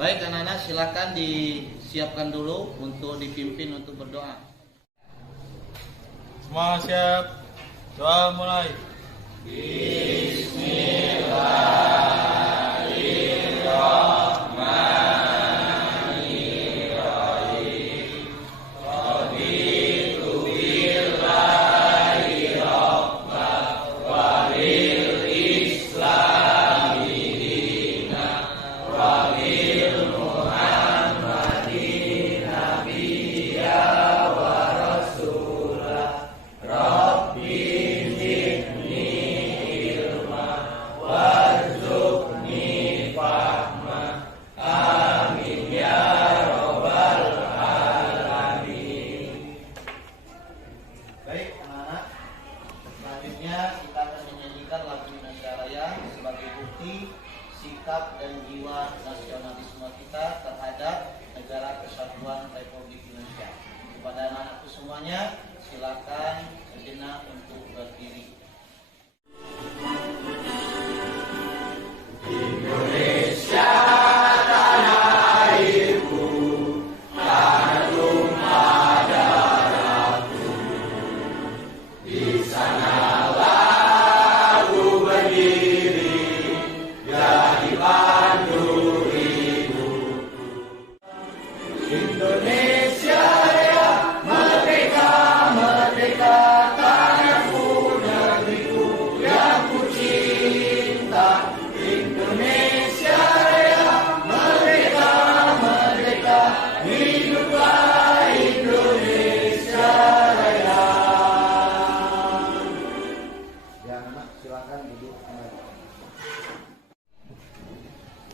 Baik anak-anak, silakan disiapkan dulu untuk dipimpin untuk berdoa. Semua siap. Doa mulai. Baik anak-anak, selanjutnya kita akan menyanyikan lagu Indonesia Raya sebagai bukti sikap dan jiwa nasionalisme kita terhadap Negara Kesatuan Republik Indonesia. Kepada anak-anakku semuanya, silakan sejenak untuk berdiri.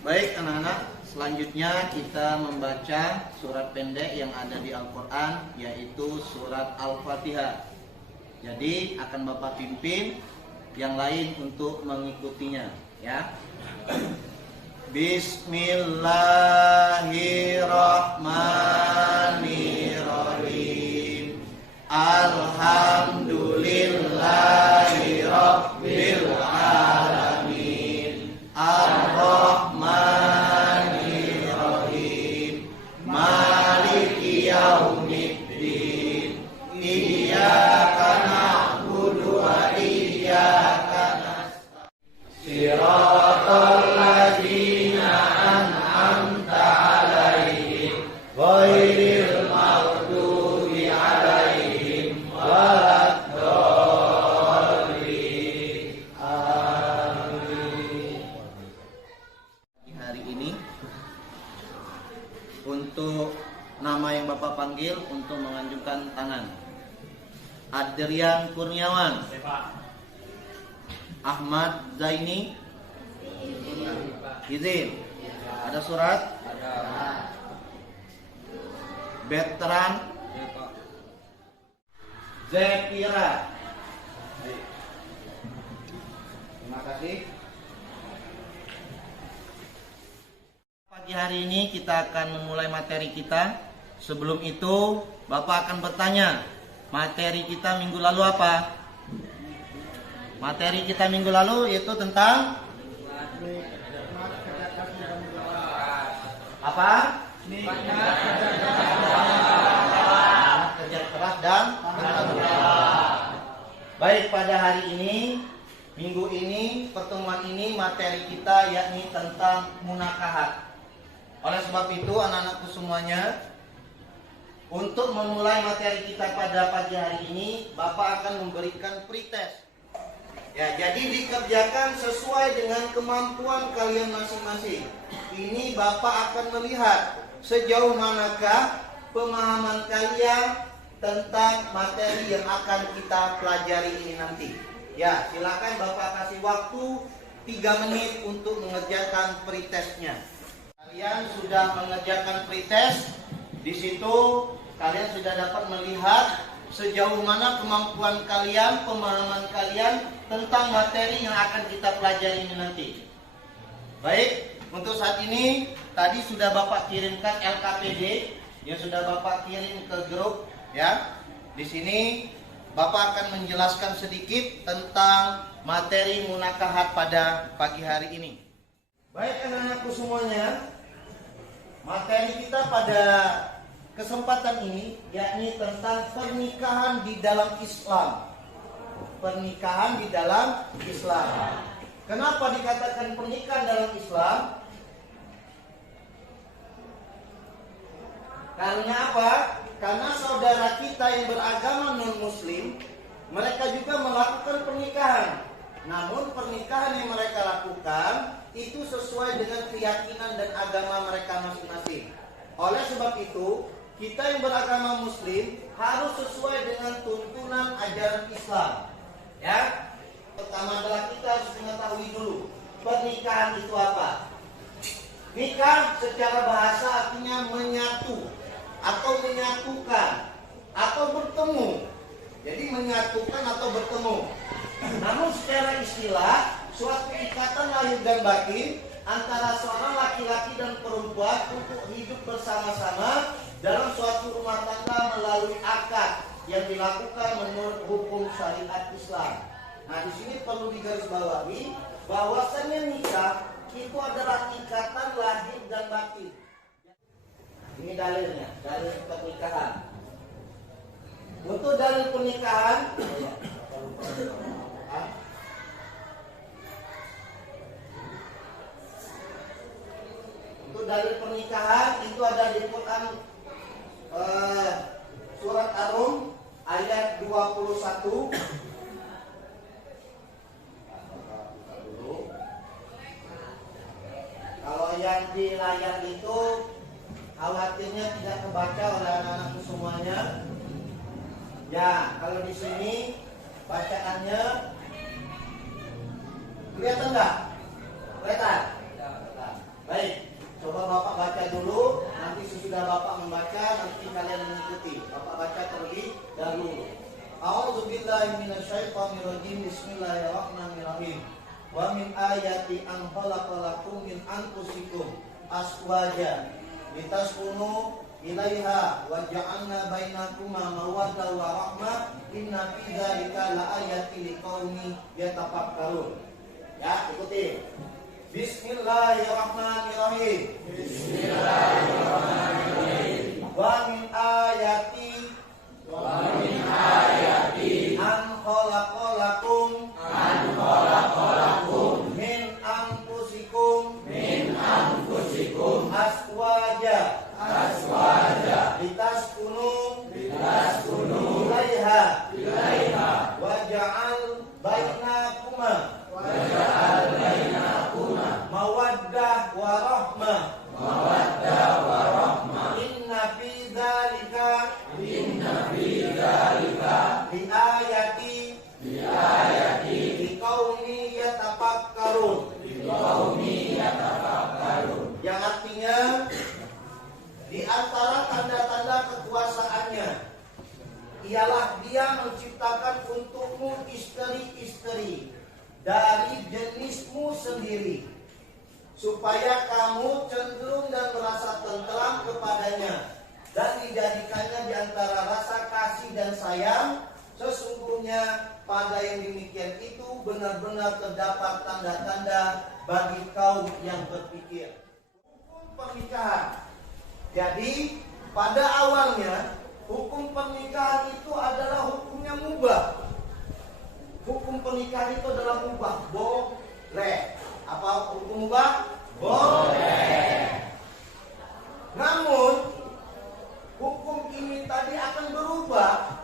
Baik anak-anak, selanjutnya kita membaca surat pendek yang ada di Al-Quran, yaitu surat Al-Fatihah. Jadi akan Bapak pimpin yang lain untuk mengikutinya, ya. Bismillahirrahmanirrahim. Alhamdulillahi Rabbil Alamin. Ar-Rahmanir-Rahim. Maliki yaumiddin. Iyyaka na'budu wa iyyaka nasta'in. Shiratal ladzina an'amta 'alaihim ghairil maghdubi 'alaihim waladdallin. Amin. Hari ini untuk nama yang Bapak panggil untuk mengajukan tangan. Adrian Kurniawan, Ahmad Zaini, izin. Ada surat? Ada. Bertrand Zepira. Terima kasih. Pagi hari ini kita akan memulai materi kita. Sebelum itu, Bapak akan bertanya, materi kita minggu lalu apa? Materi kita minggu lalu yaitu tentang apa? Kerja keras dan baik, pada hari ini, minggu ini, pertemuan ini, materi kita yakni tentang munakahat. Oleh sebab itu, anak-anakku semuanya, untuk memulai materi kita pada pagi hari ini, Bapak akan memberikan pretest. Ya, jadi dikerjakan sesuai dengan kemampuan kalian masing-masing. Ini Bapak akan melihat sejauh manakah pemahaman kalian tentang materi yang akan kita pelajari ini nanti. Ya, silakan Bapak kasih waktu 3 menit untuk mengerjakan pretestnya. Kalian sudah mengerjakan pretest. Di situ kalian sudah dapat melihat sejauh mana kemampuan kalian, pemahaman kalian tentang materi yang akan kita pelajari ini nanti. Baik, untuk saat ini tadi sudah Bapak kirimkan LKPD yang sudah Bapak kirim ke grup, ya. Di sini Bapak akan menjelaskan sedikit tentang materi munakahat pada pagi hari ini. Baik anak-anakku semuanya, Materi kita pada kesempatan ini yakni tentang pernikahan di dalam Islam. Pernikahan di dalam Islam. Kenapa dikatakan pernikahan dalam Islam? Karena apa? Karena saudara kita yang beragama non-muslim, mereka juga melakukan pernikahan. Namun pernikahan yang mereka lakukan itu sesuai dengan keyakinan dan agama mereka masing-masing. Oleh sebab itu, kita yang beragama muslim harus sesuai dengan tuntunan ajaran Islam. Ya. Pertama adalah kita harus mengetahui dulu pernikahan itu apa. Nikah secara bahasa artinya menyatu atau menyatukan atau bertemu. Jadi menyatukan atau bertemu. Namun secara istilah suatu ikatan lahir dan batin antara seorang laki-laki dan perempuan untuk hidup bersama-sama dalam suatu rumah tangga melalui akad yang dilakukan menurut hukum syariat Islam. Nah, di sini perlu digarisbawahi bahwasanya nikah itu adalah ikatan lahir dan batin. Ini dalilnya, dalil pernikahan. Untuk dalil pernikahan, untuk dalil pernikahan itu ada di Quran surat Ar-Rum ayat 21. Kalau yang di layar itu khawatirnya tidak kebaca oleh anak-anakku semuanya. Ya, kalau di sini bacaannya kelihatan enggak? Kelihatan? Baik, coba Bapak baca dulu. Nanti sesudah Bapak membaca, nanti kalian mengikuti. Bapak baca terlebih dahulu. A'udzubillahi minasyaitonirrajim. Bismillahirrahmanirrahim. Wa min ayati an khalaqalakum min anfusikum azwajan litaskunu ilaiha wa ja'alna bainakuma mawaddah wa rahmah inna fi dzalika laayatin liqaumin yatafakkarun. Ya, ikuti. Bismillahirrahmanirrahim. Bismillahirrahmanirrahim. Wa min ayati an khalaqalakum min anfusikum azwaja litaskunu ilaiha wa ja'al bainakuma mawaddah wa rahmah inna fi dzalika liayati liqaumin yatafakkarun. Yang artinya di antara tanda-tanda kekuasaannya ialah dia menciptakan untukmu istri-istri dari jenismu sendiri supaya kamu cenderung dan merasa tentram kepadanya dan dijadikannya di antara rasa kasih dan sayang. Sesungguhnya pada yang demikian itu benar-benar terdapat tanda-tanda bagi kaum yang berpikir. Hukum pernikahan. Jadi pada awalnya hukum pernikahan itu adalah hukumnya mubah. Hukum pernikahan itu adalah mubah, boleh. Apa hukum mubah? Boleh. Namun hukum ini tadi akan berubah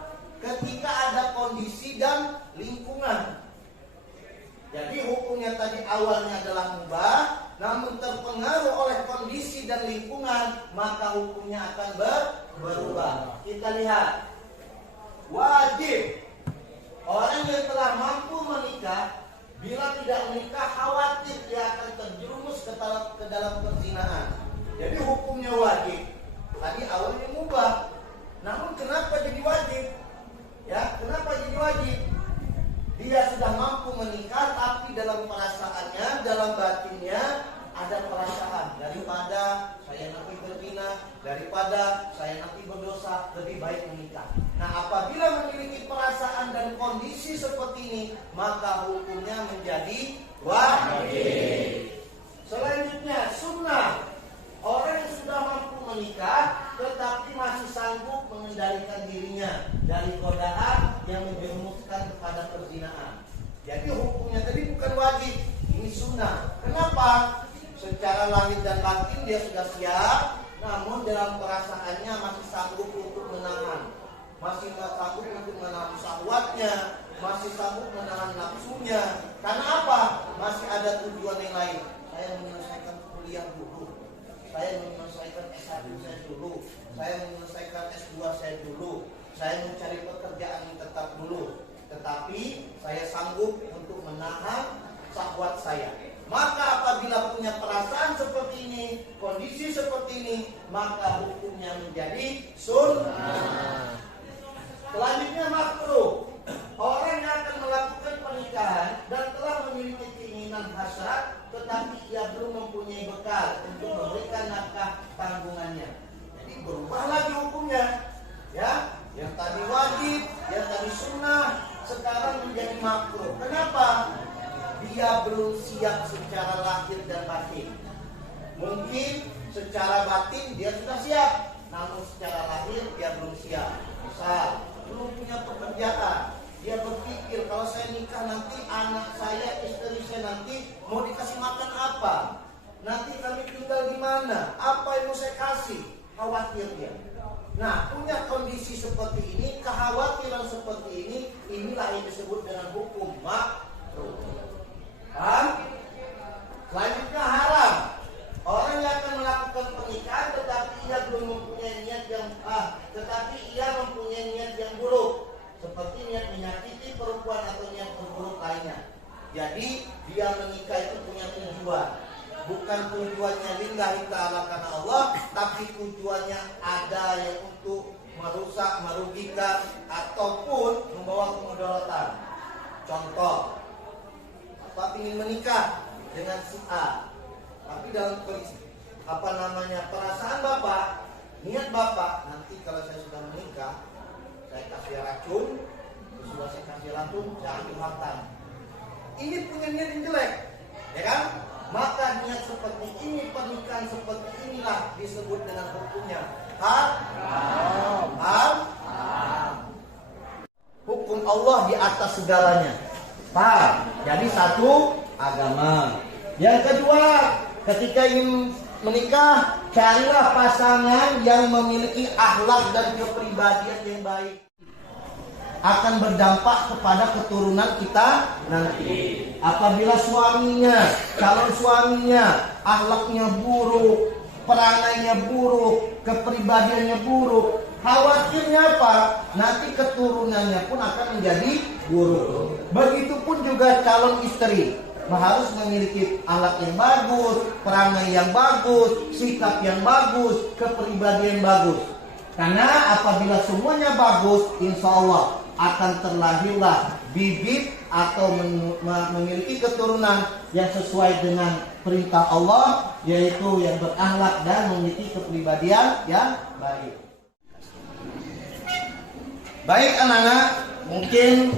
ketika ada kondisi dan lingkungan. Jadi hukumnya tadi awalnya adalah mubah, namun terpengaruh oleh kondisi dan lingkungan, maka hukumnya akan berubah. Kita lihat, wajib orang yang telah mampu menikah, bila tidak menikah khawatir dia akan terjerumus ke dalam perzinahan. Jadi hukumnya wajib. Tadi awalnya mubah, namun kenapa jadi wajib? Ya, kenapa jadi wajib? Dia sudah mampu menikah, tapi dalam perasaannya, dalam batinnya ada perasaan daripada saya nanti berzina, daripada saya nanti berdosa, lebih baik menikah. Nah, apabila memiliki perasaan dan kondisi seperti ini, maka hukumnya menjadi wajib. Selanjutnya, sunnah. Orang yang sudah mampu menikah tetapi masih sanggup mengendalikan dirinya dari godaan yang menjerumuskan kepada perzinahan. Jadi hukumnya tadi bukan wajib, ini sunnah. Kenapa? Secara lahir dan batin dia sudah siap, namun dalam perasaannya masih sanggup untuk menahan, masih sanggup untuk menahan syahwatnya, masih sanggup menahan nafsunya. Karena apa? Masih ada tujuan yang lain. Saya menyelesaikan kuliah dulu, saya menyelesaikan S1 saya dulu, saya menyelesaikan S2 saya dulu, saya mencari pekerjaan yang tetap dulu. Tetapi saya sanggup untuk menahan syahwat saya. Maka apabila punya perasaan seperti ini, kondisi seperti ini, maka hukumnya menjadi sunnah. Selanjutnya makruh. Orang yang akan melakukan pernikahan dan telah memiliki keinginan hasrat, tetapi ia belum mempunyai bekal untuk memberikan nafkah tanggungannya. Jadi berubah lagi hukumnya, ya. Yang tadi wajib, yang tadi sunnah, sekarang menjadi makruh. Kenapa? Dia belum siap secara lahir dan batin. Mungkin secara batin dia sudah siap, namun secara lahir dia belum siap. Misal, belum punya pekerjaan, dia berpikir kalau saya nikah nanti anak saya, istri saya nanti mau dikasih makan apa? Nanti kami tinggal di mana? Apa yang mau saya kasih? Khawatir dia. Nah, punya kondisi seperti ini, kekhawatiran seperti ini, inilah yang disebut dengan hukum makruh. Paham? Selanjutnya haram. Orang yang akan melakukan pernikahan tetapi ia belum mempunyai niat yang buruk, seperti niat menyakiti perempuan atau niat buruk lainnya. Jadi dia menikah itu punya tujuan. Bukan tujuannya lillahi ta'ala karena Allah, tapi tujuannya ada yang untuk merusak, merugikan ataupun membawa kemudaratan. Contoh, Bapak ingin menikah dengan si A, tapi dalam kondisi perasaan Bapak, niat Bapak, nanti kalau saya sudah menikah, saya kasih racun, sesudah saya kasih racun, saya ambil harta. Ini punya niat yang jelek, ya kan? Maka niat seperti ini, pernikahan seperti inilah disebut dengan hukumnya haram. Hukum Allah di atas segalanya. Paham? Jadi satu, agama. Yang kedua, ketika ingin menikah, carilah pasangan yang memiliki akhlak dan kepribadian yang baik. Akan berdampak kepada keturunan kita nanti. Apabila suaminya, calon suaminya, akhlaknya buruk, perangainya buruk, kepribadiannya buruk, khawatirnya apa? Nanti keturunannya pun akan menjadi buruk. Begitupun juga calon istri harus memiliki akhlak yang bagus, perangai yang bagus, sikap yang bagus, kepribadian yang bagus. Karena apabila semuanya bagus, insya Allah akan terlahirlah bibit atau memiliki keturunan yang sesuai dengan perintah Allah, yaitu yang berakhlak dan memiliki kepribadian yang baik. Baik anak-anak, mungkin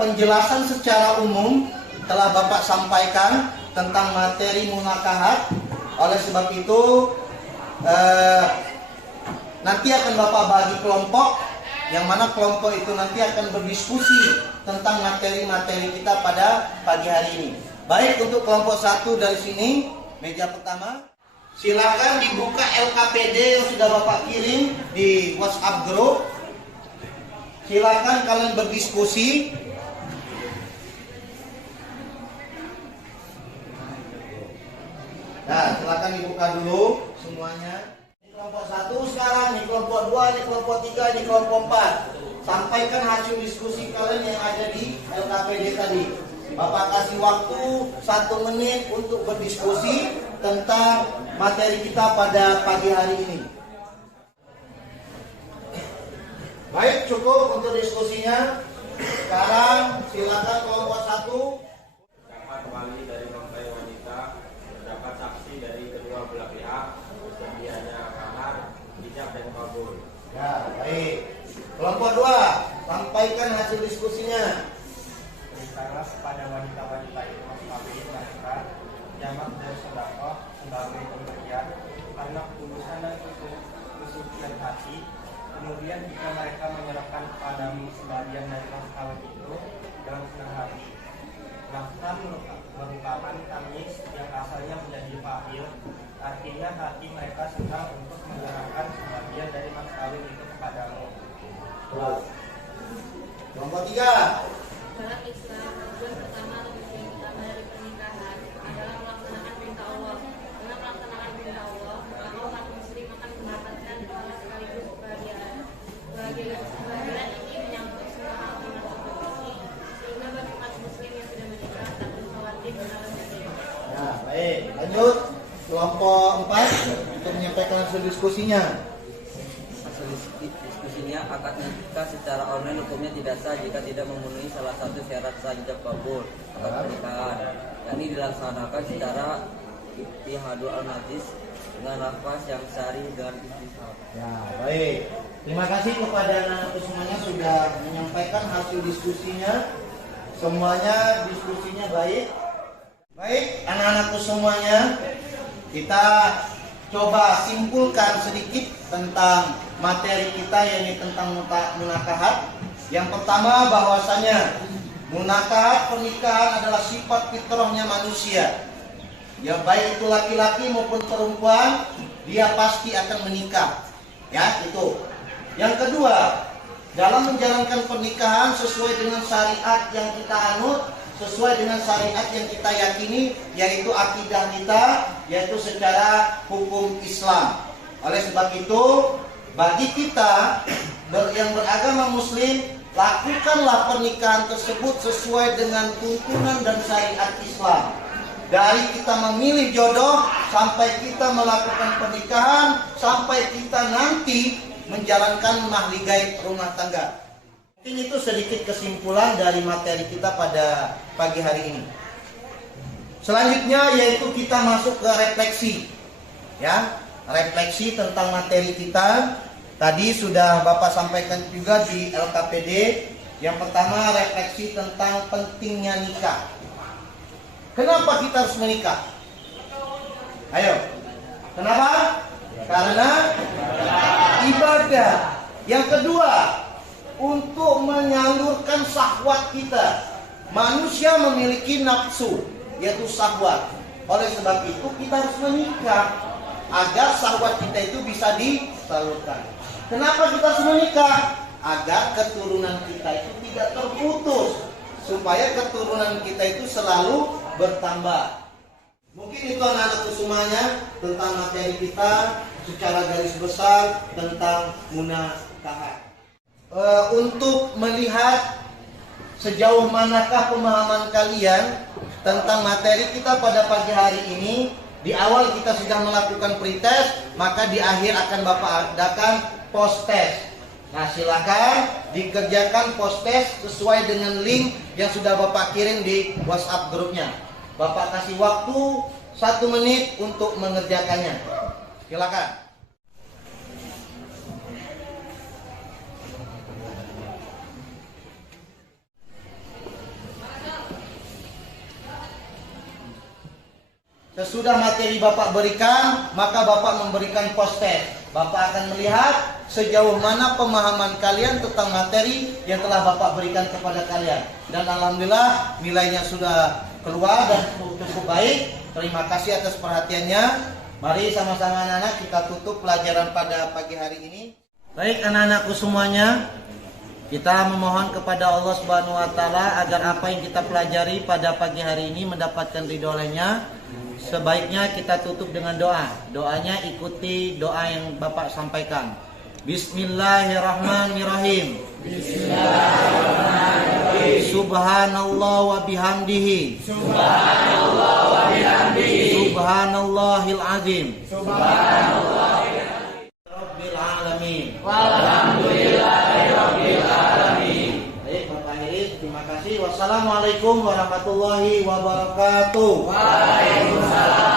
penjelasan secara umum telah Bapak sampaikan tentang materi munakahat. Oleh sebab itu nanti akan Bapak bagi kelompok, yang mana kelompok itu nanti akan berdiskusi tentang materi-materi kita pada pagi hari ini. Baik, untuk kelompok 1 dari sini, meja pertama, silakan dibuka LKPD yang sudah Bapak kirim di WhatsApp group. Silakan kalian berdiskusi. Nah, silakan dibuka dulu semuanya. Kelompok 1 sekarang, ini kelompok 2, ini kelompok 3, ini kelompok 4. Sampaikan hasil diskusi kalian yang ada di LKPD tadi. Bapak kasih waktu 1 menit untuk berdiskusi tentang materi kita pada pagi hari ini. Baik, cukup untuk diskusinya. Sekarang silakan kelompok 1. Dapat wali dari mempelai wanita, terdapat saksi dari kedua belah pihak, tersedianya kamar, hijab dan kabul. Ya, baik. Kelompok 2, sampaikan hasil diskusinya. Berikanlah kepada wanita-wanita itu kami melakukan jamak dan sedekah sebagai pemberian kepada karena ketulusan dan kesucian hati. Kemudian jika mereka menyerahkan padamu sebagian dari mas kawin itu dalam senang hati, bahkan merupakan tangis yang asalnya menjadi fa'il, artinya hati mereka senang untuk menyerahkan sebagian dari mas kawin itu kepadamu. Nomor 3. Dalam Islam, tujuan pertama atau tujuan utama dari pernikahan adalah melaksanakan perintah Allah. Dengan melaksanakan perintah Allah, maka umat muslim akan mendapatkan pahala sekaligus kebahagiaan. Kebahagiaan ini menyangkut semua hal termasuk rezeki, sehingga bagi umat muslim yang sudah menikah tak perlu khawatir mengalami jodoh. Nah, baik. Lanjut. Kelompok 4 untuk menyampaikan hasil diskusinya. Hasil diskusinya, akad nikah secara online hukumnya tidak sah jika tidak memenuhi salah satu syarat sah ijab kabul akad pernikahan, yakni dilaksanakan secara ittihadul al-najis dengan lafaz yang syar'i dengan istihab. Ya, baik. Terima kasih kepada anak-anak semuanya sudah menyampaikan hasil diskusinya. Semuanya diskusinya baik. Baik, anak-anakku semuanya, kita coba simpulkan sedikit tentang materi kita, yaitu tentang munakahat. Yang pertama, bahwasanya munakahat pernikahan adalah sifat fitrahnya manusia. Ya, baik itu laki-laki maupun perempuan, dia pasti akan menikah. Ya, itu. Yang kedua, dalam menjalankan pernikahan sesuai dengan syariat yang kita anut, sesuai dengan syariat yang kita yakini, yaitu akidah kita, yaitu secara hukum Islam. Oleh sebab itu, bagi kita yang beragama muslim, lakukanlah pernikahan tersebut sesuai dengan tuntunan dan syariat Islam. Dari kita memilih jodoh, sampai kita melakukan pernikahan, sampai kita nanti menjalankan mahligai rumah tangga. Mungkin itu sedikit kesimpulan dari materi kita pada pagi hari ini. Selanjutnya yaitu kita masuk ke refleksi. Ya, refleksi tentang materi kita. Tadi sudah Bapak sampaikan juga di LKPD. Yang pertama, refleksi tentang pentingnya nikah. Kenapa kita harus menikah? Ayo. Kenapa? Karena ibadah. Yang kedua, untuk menyalurkan syahwat kita. Manusia memiliki nafsu, yaitu syahwat. Oleh sebab itu kita harus menikah agar syahwat kita itu bisa disalurkan. Kenapa kita harus menikah? Agar keturunan kita itu tidak terputus, supaya keturunan kita itu selalu bertambah. Mungkin itu anak-anakku semuanya tentang materi kita secara garis besar tentang munakahat. Untuk melihat sejauh manakah pemahaman kalian tentang materi kita pada pagi hari ini, di awal kita sudah melakukan pretest, maka di akhir akan Bapak adakan post test. Nah, silakan dikerjakan post test sesuai dengan link yang sudah Bapak kirim di WhatsApp grupnya. Bapak kasih waktu 1 menit untuk mengerjakannya. Silakan. Sesudah materi Bapak berikan, maka Bapak memberikan post test. Bapak akan melihat sejauh mana pemahaman kalian tentang materi yang telah Bapak berikan kepada kalian. Dan alhamdulillah nilainya sudah keluar dan cukup baik. Terima kasih atas perhatiannya. Mari sama-sama anak-anak kita tutup pelajaran pada pagi hari ini. Baik anak-anakku semuanya, kita memohon kepada Allah Subhanahu wa taala agar apa yang kita pelajari pada pagi hari ini mendapatkan ridho olehnya. Sebaiknya kita tutup dengan doa. Doanya ikuti doa yang Bapak sampaikan. Bismillahirrahmanirrahim. Bismillahirrahmanirrahim. Subhanallah wa bihamdihi. Subhanallah wa bihamdihi. Subhanallahil azim. Subhanallahil azim. Rabbil alamin. Walhamdulillahi rabbil alamin. Baik, Bapak Iris, terima kasih. Wassalamualaikum warahmatullahi wabarakatuh. Waalaikumsalam.